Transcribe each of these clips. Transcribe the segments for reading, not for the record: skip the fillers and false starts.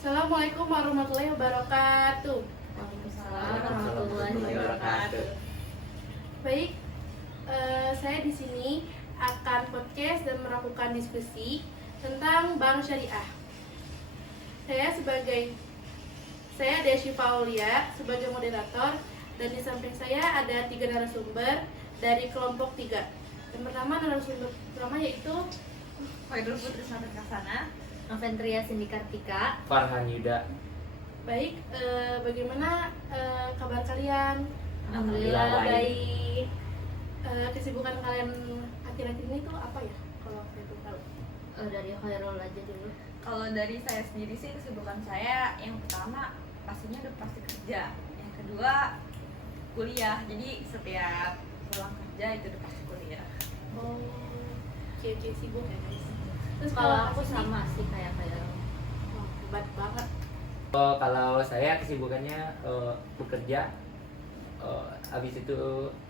Assalamualaikum warahmatullahi wabarakatuh. Waalaikumsalam warahmatullahi wabarakatuh. Baik, saya di sini akan podcast dan melakukan diskusi tentang bank syariah. Saya Desy Paulia sebagai moderator, dan di samping saya ada 3 narasumber dari kelompok 3. Yang pertama, narasumber pertama yaitu Khairul Putri Kasana, Noventria Sindikartika, Farhan Yuda. baik. Bagaimana kabar kalian? Alhamdulillah baik. Kesibukan kalian akhir-akhir ini tuh apa ya? Kalau saya tuh tahu. Dari Khairul aja dulu. Kalau dari saya sendiri sih, kesibukan saya yang pertama pastinya udah pasti kerja, yang kedua kuliah. Jadi setiap pulang kerja itu udah pasti kuliah. Oh, cie sibuk ya guys. Terus Kalau aku Mas Andi? sama sih kayak Khairul. Oh, hebat banget. Kalau saya kesibukannya bekerja, habis itu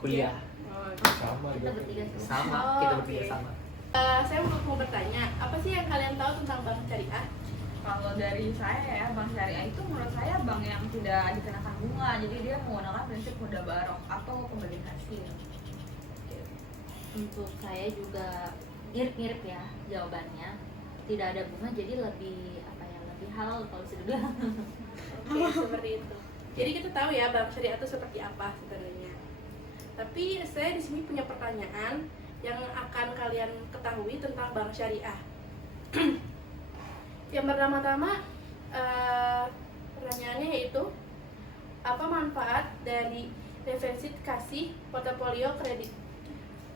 kuliah. Oh, Sama Kita bertiga Sama, Oh, kita oke. bertiga sama. Saya mau bertanya, apa sih yang kalian tahu tentang bank syariah? Kalau dari saya ya, bank syariah itu menurut saya bank yang tidak dikenakan bunga, jadi dia menggunakan prinsip mudabarok atau pembelian hasil. Untuk saya juga mirip-mirip ya jawabannya. Tidak ada bunga, jadi lebih lebih halal kalau bisa dibilang. Oke, seperti itu. Jadi kita tahu ya bank syariah itu seperti apa sebenarnya. Tapi saya di sini punya pertanyaan yang akan kalian ketahui tentang bank syariah. Yang pertama-tama, pertanyaannya yaitu apa manfaat dari diversifikasi portofolio kredit?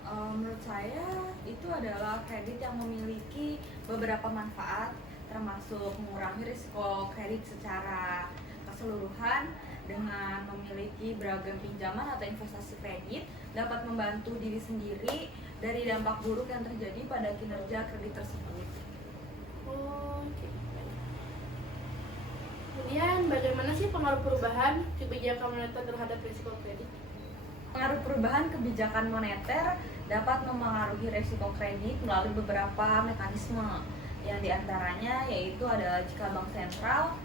Menurut saya itu adalah kredit yang memiliki beberapa manfaat, termasuk mengurangi risiko kredit secara keseluruhan. Dengan memiliki beragam pinjaman atau investasi kredit dapat membantu diri sendiri dari dampak buruk yang terjadi pada kinerja kredit tersebut. Oke. Kemudian bagaimana sih pengaruh perubahan kebijakan moneter terhadap risiko kredit? Pengaruh perubahan kebijakan moneter dapat memengaruhi risiko kredit melalui beberapa mekanisme, yang diantaranya yaitu adalah jika bank sentral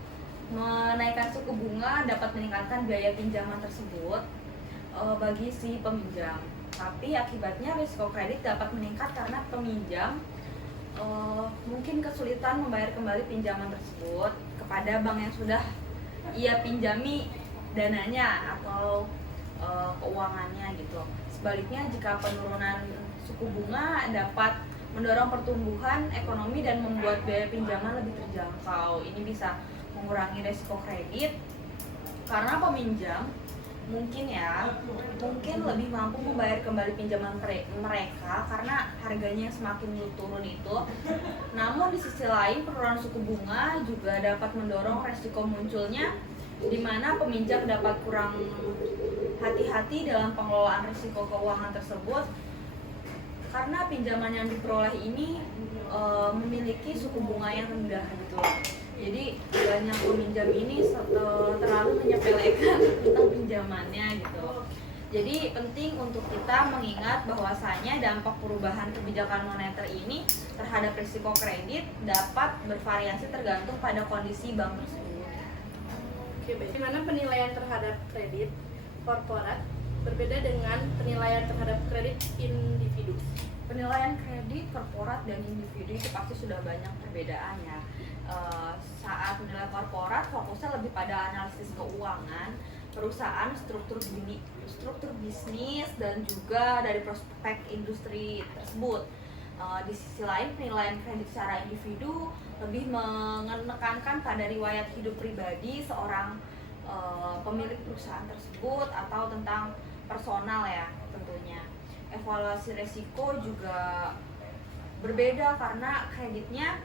menaikkan suku bunga dapat meningkatkan biaya pinjaman tersebut bagi si peminjam. Tapi akibatnya risiko kredit dapat meningkat karena peminjam mungkin kesulitan membayar kembali pinjaman tersebut kepada bank yang sudah ia pinjami dananya atau keuangannya gitu. Sebaliknya, jika penurunan suku bunga dapat mendorong pertumbuhan ekonomi dan membuat biaya pinjaman lebih terjangkau. Ini bisa mengurangi resiko kredit karena peminjam mungkin lebih mampu membayar kembali pinjaman mereka karena harganya yang semakin turun itu. Namun di sisi lain, penurunan suku bunga juga dapat mendorong resiko munculnya di mana peminjam dapat kurang hati-hati dalam pengelolaan risiko keuangan tersebut karena pinjaman yang diperoleh ini memiliki suku bunga yang rendah gitu. Jadi banyak peminjam ini terlalu menyepelekan tentang pinjamannya gitu. Jadi penting untuk kita mengingat bahwasanya dampak perubahan kebijakan moneter ini terhadap risiko kredit dapat bervariasi tergantung pada kondisi bank tersebut. Oke, bagaimana penilaian terhadap kredit korporat berbeda dengan penilaian terhadap kredit individu? Penilaian kredit korporat dan individu itu pasti sudah banyak perbedaannya. Saat menilai korporat fokusnya lebih pada analisis keuangan perusahaan, struktur bisnis, dan juga dari prospek industri tersebut. Di sisi lain, penilaian kredit secara individu lebih menekankan pada riwayat hidup pribadi seorang pemilik perusahaan tersebut atau tentang personal ya tentunya. Evaluasi resiko juga berbeda karena kreditnya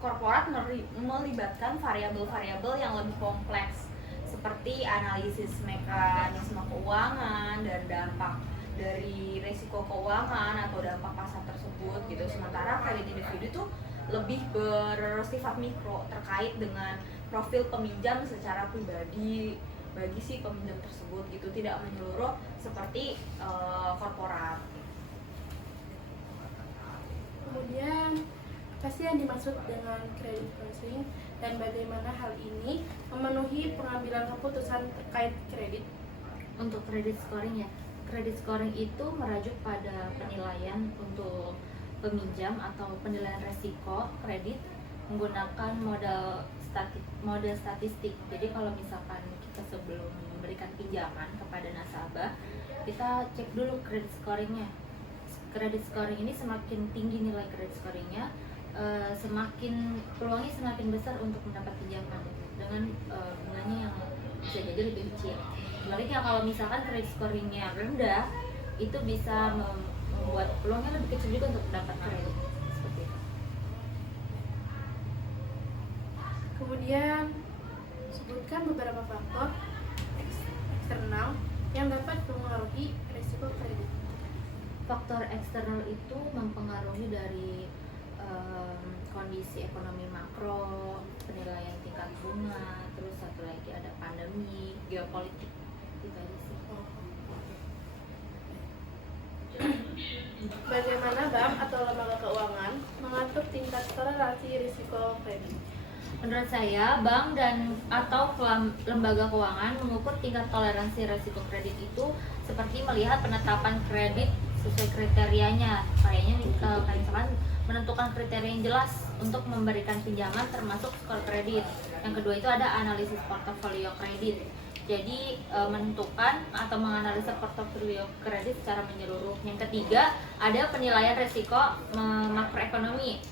korporat melibatkan variabel-variabel yang lebih kompleks seperti analisis mekanisme keuangan dan dampak dari resiko keuangan atau dampak pasar tersebut gitu. Sementara kredit individu itu lebih bersifat mikro terkait dengan profil peminjam secara pribadi bagi si peminjam tersebut gitu, tidak menyeluruh seperti korporat. Kemudian apa sih yang dimaksud dengan credit counseling dan bagaimana hal ini memenuhi pengambilan keputusan terkait kredit? Untuk kredit scoring ya, kredit scoring itu merujuk pada penilaian untuk peminjam atau penilaian resiko kredit menggunakan model statistik. Jadi kalau misalkan kita sebelum memberikan pinjaman kepada nasabah, kita cek dulu kredit scoringnya. Kredit scoring ini semakin tinggi nilai kredit scoringnya, semakin peluangnya semakin besar untuk mendapat pinjaman dengan bunganya yang bisa jadi lebih kecil. Sebaliknya kalau misalkan kredit scoringnya rendah, itu bisa membuat peluangnya lebih kecil juga untuk mendapat kredit. Seperti itu. Kemudian sebutkan beberapa faktor eksternal yang dapat mempengaruhi risiko kredit. Faktor eksternal itu mempengaruhi dari kondisi ekonomi makro, penilaian tingkat bunga, terus satu lagi ada pandemi, geopolitik, itu aja sih. Bagaimana bank atau lembaga keuangan mengatur tingkat toleransi risiko kredit? Menurut saya, bank dan atau lembaga keuangan mengukur tingkat toleransi risiko kredit itu seperti melihat penetapan kredit sesuai kriterianya. Kayaknya kayak misalkan menentukan kriteria yang jelas untuk memberikan pinjaman termasuk skor kredit. Yang kedua itu ada analisis portofolio kredit. Jadi menentukan atau menganalisa portofolio kredit secara menyeluruh. Yang ketiga ada penilaian risiko makroekonomi,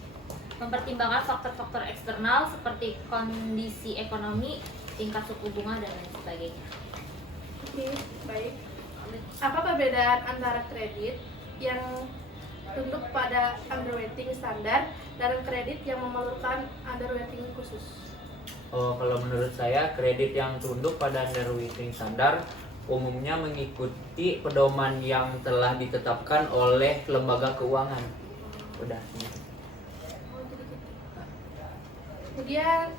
mempertimbangkan faktor-faktor eksternal seperti kondisi ekonomi, tingkat suku bunga dan lain sebagainya. Oke, baik. Apa perbedaan antara kredit yang tunduk pada underwriting standar dan kredit yang memerlukan underwriting khusus? Kalau menurut saya, kredit yang tunduk pada underwriting standar umumnya mengikuti pedoman yang telah ditetapkan oleh lembaga keuangan. Udah. Kemudian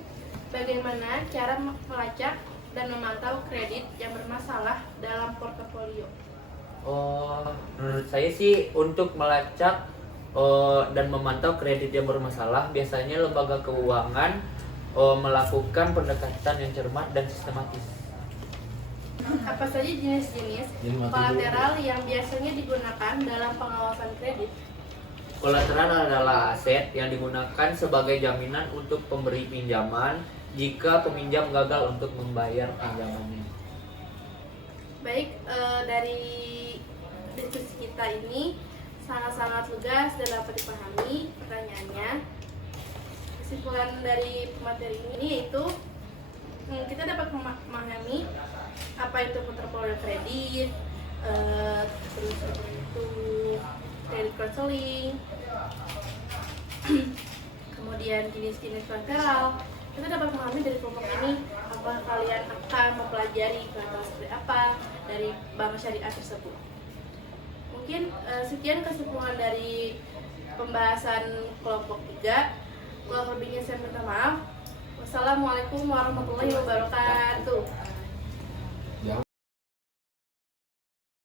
bagaimana cara melacak dan memantau kredit yang bermasalah dalam portofolio? Menurut saya sih untuk melacak dan memantau kredit yang bermasalah, biasanya lembaga keuangan melakukan pendekatan yang cermat dan sistematis. Apa saja jenis-jenis kolateral yang biasanya digunakan dalam pengawasan kredit? Kolateral adalah aset yang digunakan sebagai jaminan untuk pemberi pinjaman jika peminjam gagal untuk membayar pinjamannya. Baik, dari diskusi kita ini sangat-sangat lugas dan dapat dipahami pertanyaannya. Kesimpulan dari materi ini yaitu kita dapat memahami apa itu portofolio kredit, terus itu credit counseling, kemudian jenis-jenis kolateral. Kita dapat memahami dari kelompok ini apa kalian akan mempelajari kolateral seperti apa dari bank syariah tersebut. Mungkin sekian kesimpulan dari pembahasan kelompok 3. Kurang lebihnya saya minta maaf. Wassalamualaikum warahmatullahi wabarakatuh.